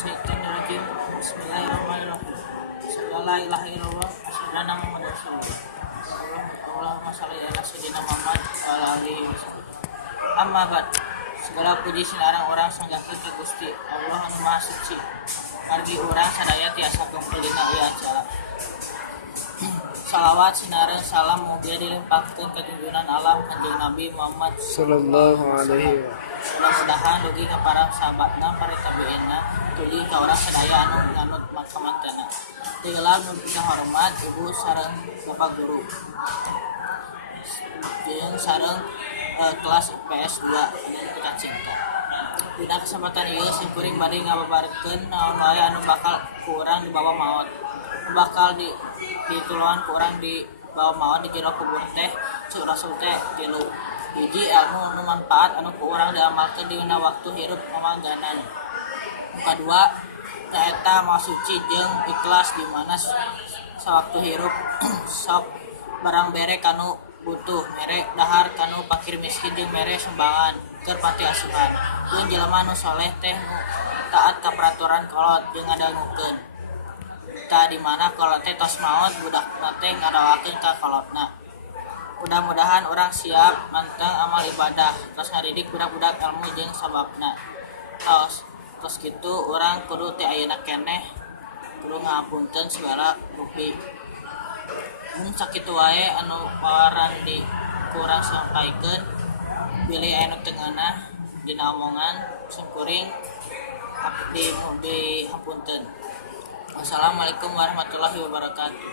Minasyaitonirrajim. Bismillahirrahmanirrahim. Sallallahu alaihi wa sallam Muhammad Rasulullah. Allahumma shalli ala sayyidina Muhammad wa ala alihi wasallam. Amma ba'd. Segala puji sinarang orang sanggahkeun ka Gusti Allah anu Maha Suci. Margi urang sadaya tiasa kumpul dina ieu acara. Salawat sinareng salam mugia dilimpahkeun ka junjungan alam Kanjeng Nabi Muhammad sallallahu alaihi wasallam. Mudah-mudahan dugi ka para sahabatna, para tabi'inna, tuluy ka urang sadaya anu nganut makamantenna. Tigelar nu pika hormat ibu sareng bapak guru. Jeung sareng kelas IPS 2 anu kita cinta. Dina kesempatan ieu simkuring bade ngababarkeun naon wae anu bakal ku urang dibawa maot. Bakal ditulungan ku urang di bawa maot di jero kubur teh cuk rasul teh 3. Hiji ilmu nu manfaat anu ku urang diamalkeun dina waktu hirup mamangganan. Muka 2 nyaeta moal suci jeung ikhlas di mana sawaktu hirup sok barang bere kanu butuh mere dahar kanu fakir miskin jeung mere sumbangan keur panti asuhan. Jeung jelema nu saleh teh nu taat ka peraturan kolot jeung ngadangukeun. Ta di mana kolot teh tos maot budakna teh ngadawakeun ka kolotna. Mudah-mudahan orang siap manteng amal ibadah terus ngadidik budak-budak ilmu jeung sababna. Terus gitu orang kudu teh ayeuna keneh kudu ngapunten segala rupi. Mun sakitu wae anu pawaran di kurang sampaikeun bilih anu teungeunna dina omongan sungkuring di hapunten. Wassalamualaikum warahmatullahi wabarakatuh.